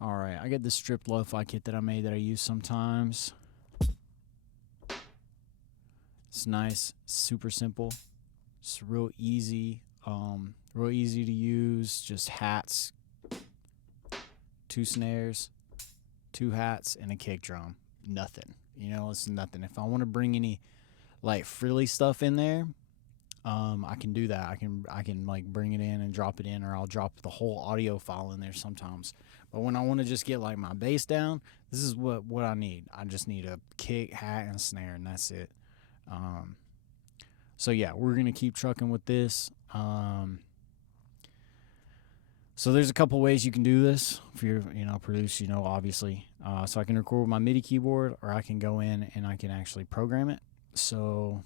Alright, I get this stripped lo-fi kit that I made that I use sometimes. It's nice, super simple. It's real easy to use. Just hats, 2 snares, 2 hats, and a kick drum. Nothing. It's nothing. If I want to bring any like frilly stuff in there, I can do that. I can like bring it in and drop it in, or I'll drop the whole audio file in there sometimes. But when I want to just get like my bass down, this is what I need. I just need a kick, hat, and snare, and that's it. So yeah, we're gonna keep trucking with this. So there's a couple ways you can do this if you're produce, obviously. So I can record with my MIDI keyboard, or I can go in and I can actually program it. So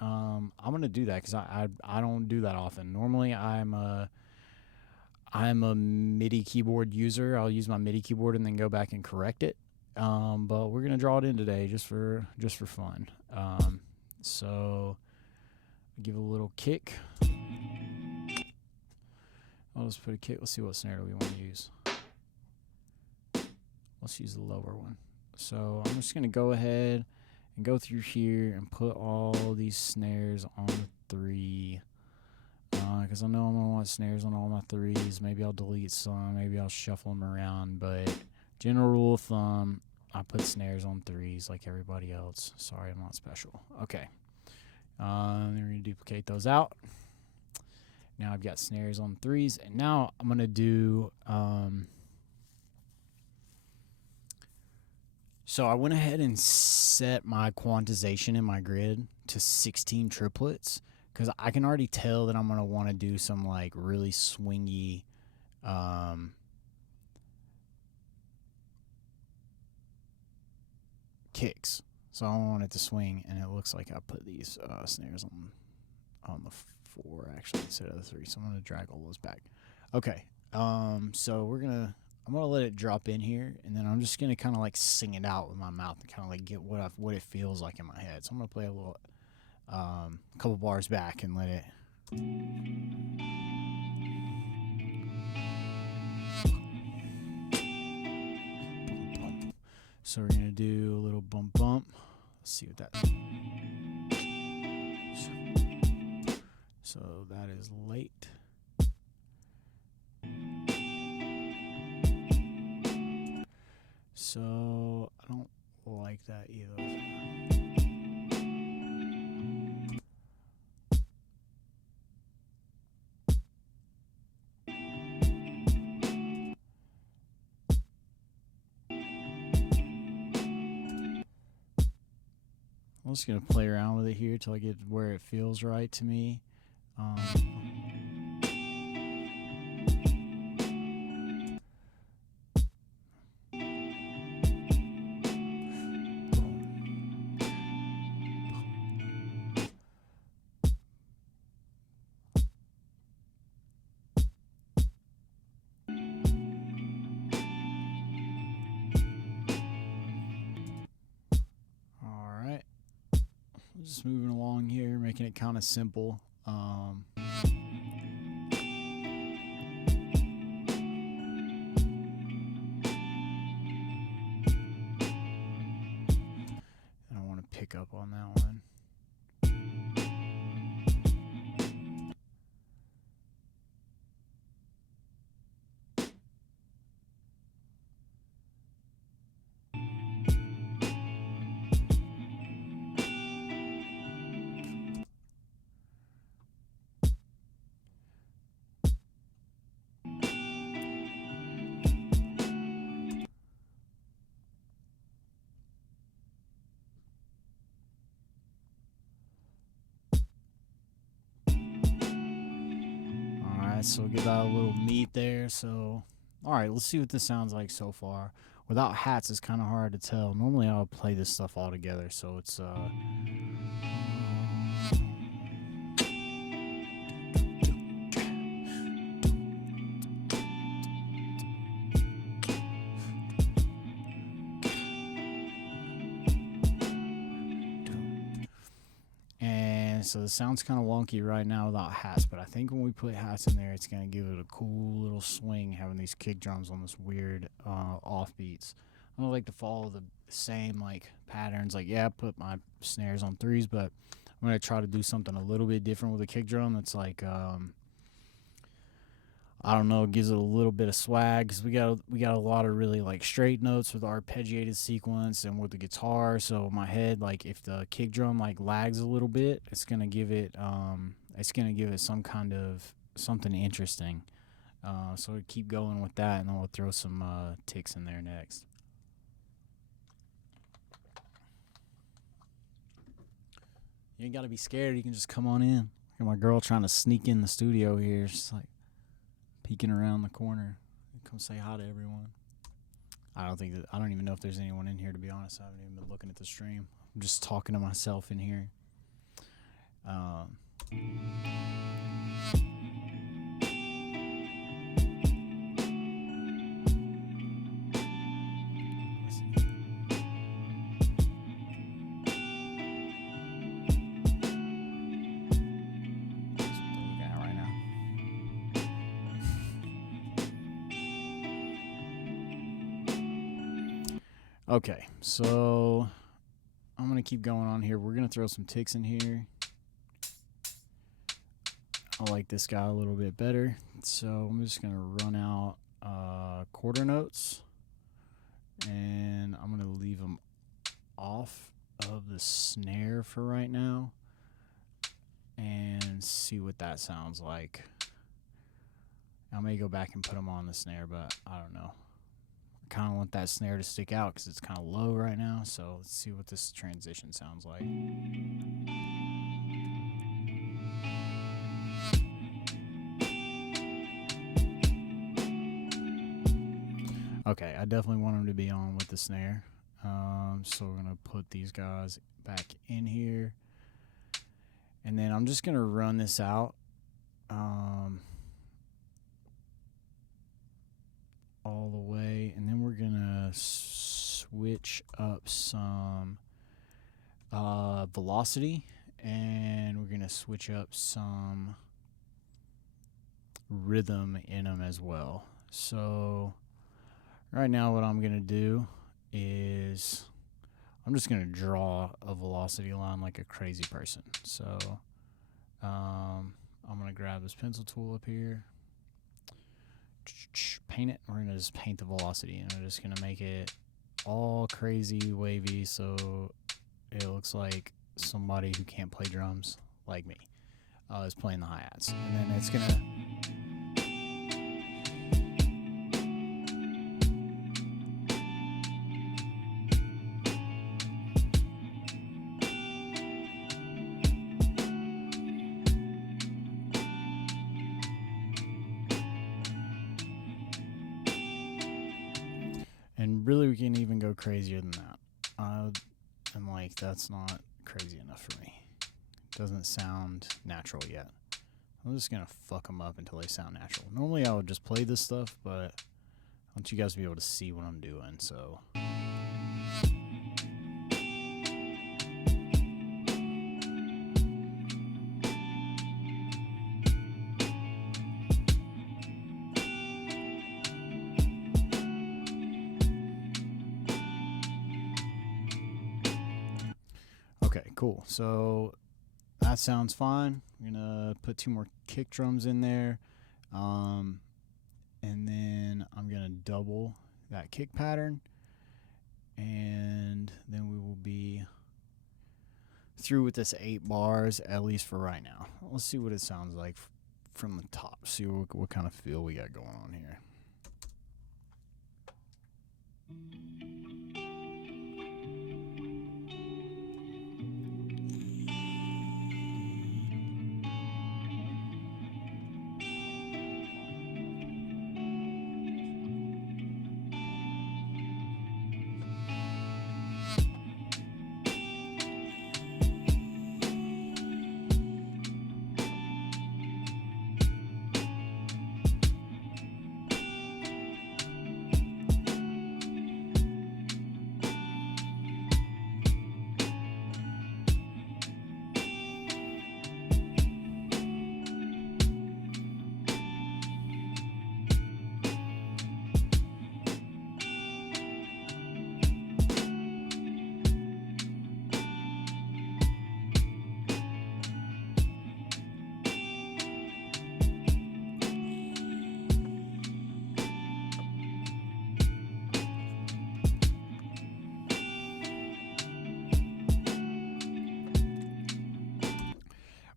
I'm gonna do that because I don't do that often. Normally I'm a MIDI keyboard user. I'll use my MIDI keyboard and then go back and correct it. But we're gonna draw it in today just for fun. So give it a little kick. I'll just put a kick. Let's see what snare do we want to use. Let's use the lower one. So I'm just gonna go ahead and go through here and put all these snares on the 3, because I know I'm gonna want snares on all my 3s. Maybe I'll delete some, maybe I'll shuffle them around, but general rule of thumb, I put snares on 3s like everybody else. Sorry, I'm not special. Okay. Then we're gonna duplicate those out. Now I've got snares on 3s, and now I'm gonna do. So I went ahead and set my quantization in my grid to 16 triplets because I can already tell that I'm gonna want to do some like really swingy. Kicks. So I want it to swing, and it looks like I put these snares on the 4 actually instead of the 3. So I'm gonna drag all those back. Okay. So I'm gonna let it drop in here, and then I'm just gonna kind of like sing it out with my mouth and kind of like get what it feels like in my head. So I'm gonna play a little, couple bars back and let it. So we're gonna do a little bump bump. Let's see what that. So that is late. So I don't like that either. I'm just gonna play around with it here till I get where it feels right to me. Just moving along here, making it kind of simple. And I want to pick up on that one. So we'll give that a little meat there. So, all right, let's see what this sounds like so far. Without hats, it's kind of hard to tell. Normally, I'll play this stuff all together, so it's Alright, so the sound's kind of wonky right now without hats, but I think when we put hats in there, it's going to give it a cool little swing, having these kick drums on this weird offbeats. I don't like to follow the same like patterns. Like, yeah, I put my snares on threes, but I'm going to try to do something a little bit different with a kick drum that's like, I don't know, gives it a little bit of swag, because we got a lot of really like straight notes with arpeggiated sequence and with the guitar. So my head, like if the kick drum like lags a little bit, it's gonna give it some kind of something interesting. So we keep going with that, and then we'll throw some ticks in there next. You ain't gotta be scared. You can just come on in. Got my girl trying to sneak in the studio here. She's like peeking around the corner. Come say hi to everyone. I don't even know if there's anyone in here, to be honest. I haven't even been looking at the stream. I'm just talking to myself in here. Okay, so I'm going to keep going on here. We're going to throw some ticks in here. I like this guy a little bit better. So I'm just going to run out quarter notes. And I'm going to leave them off of the snare for right now. And see what that sounds like. I may go back and put them on the snare, but I don't know. Kind of want that snare to stick out because it's kind of low right now. So let's see what this transition sounds like. Okay, I definitely want them to be on with the snare. So we're going to put these guys back in here. And then I'm just going to run this out. All the way, and then we're gonna switch up some velocity, and we're gonna switch up some rhythm in them as well. So right now what I'm gonna do is I'm just gonna draw a velocity line like a crazy person. So I'm gonna grab this pencil tool up here, paint it. We're gonna just paint the velocity, and we're just gonna make it all crazy wavy so it looks like somebody who can't play drums like me is playing the hi-hats. And then it's gonna and really we can even go crazier than that. And like that's not crazy enough for me. It doesn't sound natural yet. I'm just gonna fuck them up until they sound natural. Normally I would just play this stuff, but I want you guys to be able to see what I'm doing, so. Okay, cool. So that sounds fine. I'm gonna put 2 more kick drums in there, and then I'm gonna double that kick pattern, and then we will be through with this 8 bars, at least for right now. Let's see what it sounds like from the top. See what kind of feel we got going on here.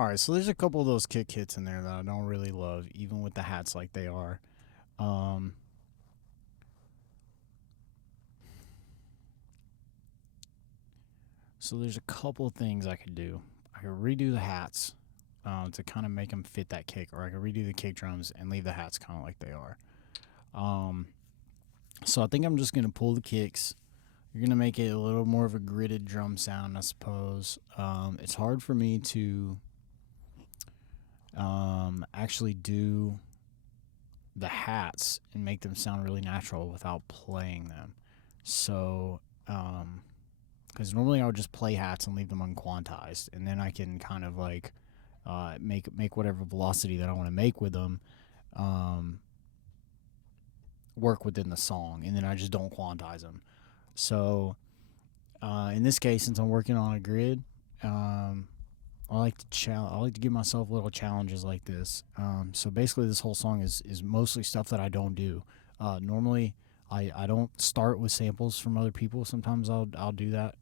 All right, so there's a couple of those kick hits in there that I don't really love, even with the hats like they are. Um, so there's a couple of things I could do. I could redo the hats to kind of make them fit that kick, or I could redo the kick drums and leave the hats kind of like they are. So I think I'm just gonna pull the kicks. You're gonna make it a little more of a gridded drum sound, I suppose. It's hard for me to actually do the hats and make them sound really natural without playing them. So, because normally I would just play hats and leave them unquantized, and then I can kind of like make whatever velocity that I want to make with them work within the song, and then I just don't quantize them. So, in this case, since I'm working on a grid, I like to give myself little challenges like this. So basically, this whole song is mostly stuff that I don't do. Normally, I don't start with samples from other people. Sometimes I'll do that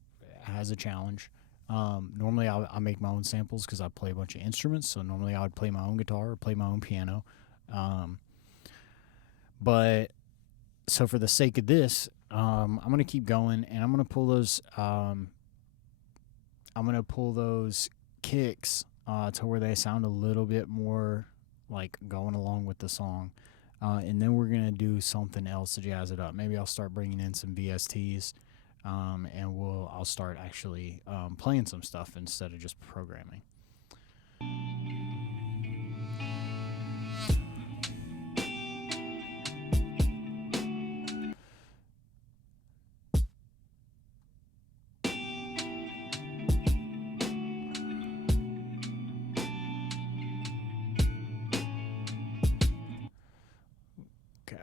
as a challenge. Normally, I make my own samples because I play a bunch of instruments. So normally, I would play my own guitar or play my own piano. But so for the sake of this, I'm gonna keep going, and I'm gonna pull those. I'm gonna pull those kicks to where they sound a little bit more like going along with the song, and then we're gonna do something else to jazz it up. Maybe I'll start bringing in some VSTs, and I'll start actually playing some stuff instead of just programming. Okay.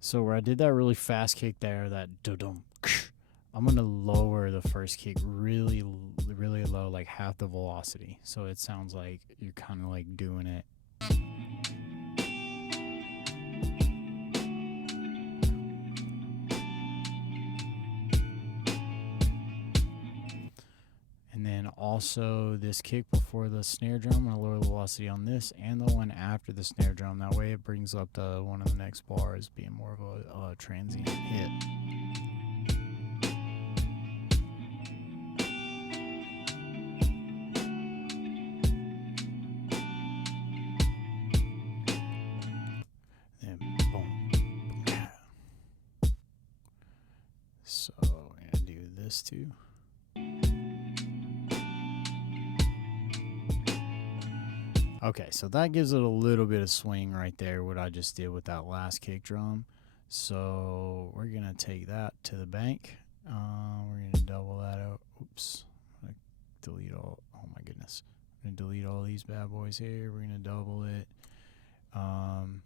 So where I did that really fast kick there, that dum, I'm gonna lower the first kick really, really low, like half the velocity, so it sounds like you're kind of like doing it. And then also this kick before the snare drum, I'm gonna lower the velocity on this and the one after the snare drum. That way it brings up the one of the next bars being more of a transient hit. Then boom, boom, yeah. So we're gonna do this too. Okay, so that gives it a little bit of swing right there, what I just did with that last kick drum. So we're going to take that to the bank. We're going to double that out. Oops. I'm going to delete all. Oh, my goodness. I'm going to delete all these bad boys here. We're going to double it. And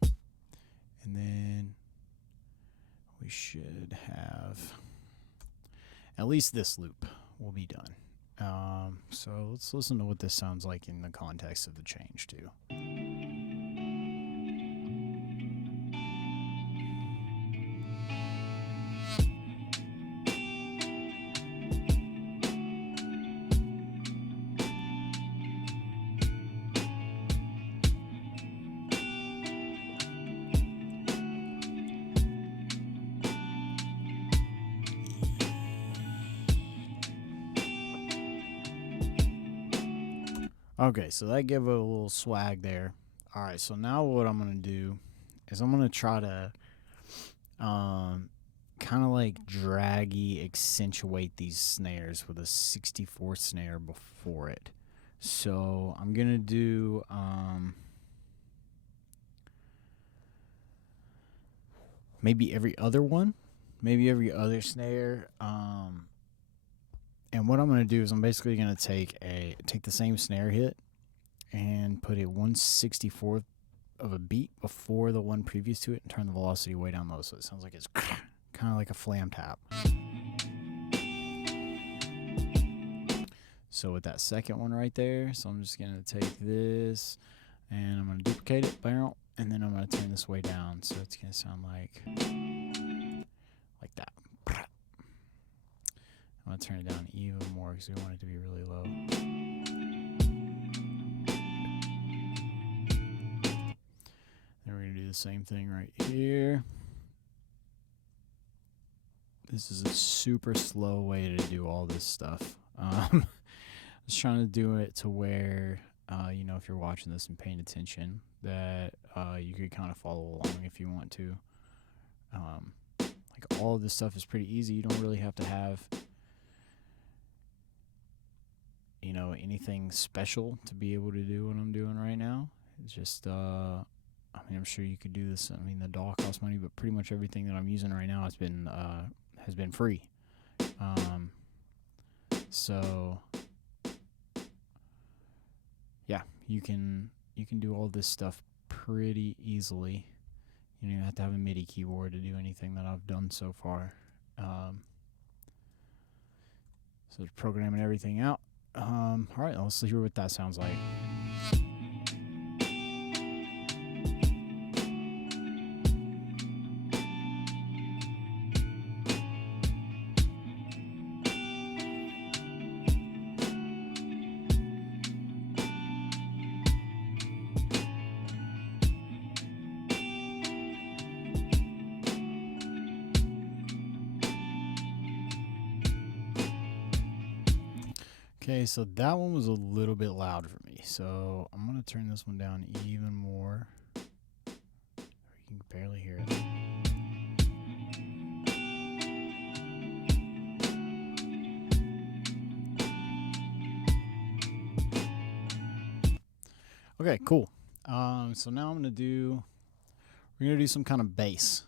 then we should have at least this loop will be done. So let's listen to what this sounds like in the context of the change too. Okay, so that gave it a little swag there. All right, so now what I'm going to do is I'm going to try to kind of like draggy accentuate these snares with a 64th snare before it. So I'm going to do maybe every other one, maybe every other snare. And what I'm going to do is I'm basically going to take the same snare hit and put it 1/64 of a beat before the one previous to it and turn the velocity way down low, so it sounds like it's kind of like a flam tap. So with that second one right there, so I'm just gonna take this and I'm gonna duplicate it, barrel, and then I'm gonna turn this way down, so it's gonna sound like that. I'm gonna turn it down even more because we want it to be really low. Then we're gonna do the same thing right here. This is a super slow way to do all this stuff. Just trying to do it to where, you know, if you're watching this and paying attention, that you could kind of follow along if you want to. Like all of this stuff is pretty easy. You don't really have to have, you know, anything special to be able to do what I'm doing right now. It's just, I mean, I'm sure you could do this. I mean, the DAW costs money, but pretty much everything that I'm using right now has been free. So yeah, you can do all this stuff pretty easily. You don't even have to have a MIDI keyboard to do anything that I've done so far. So programming everything out. All right, let's hear what that sounds like. Okay, so that one was a little bit loud for me, so I'm going to turn this one down even more. You can barely hear it. Okay, cool. So now we're going to do some kind of bass.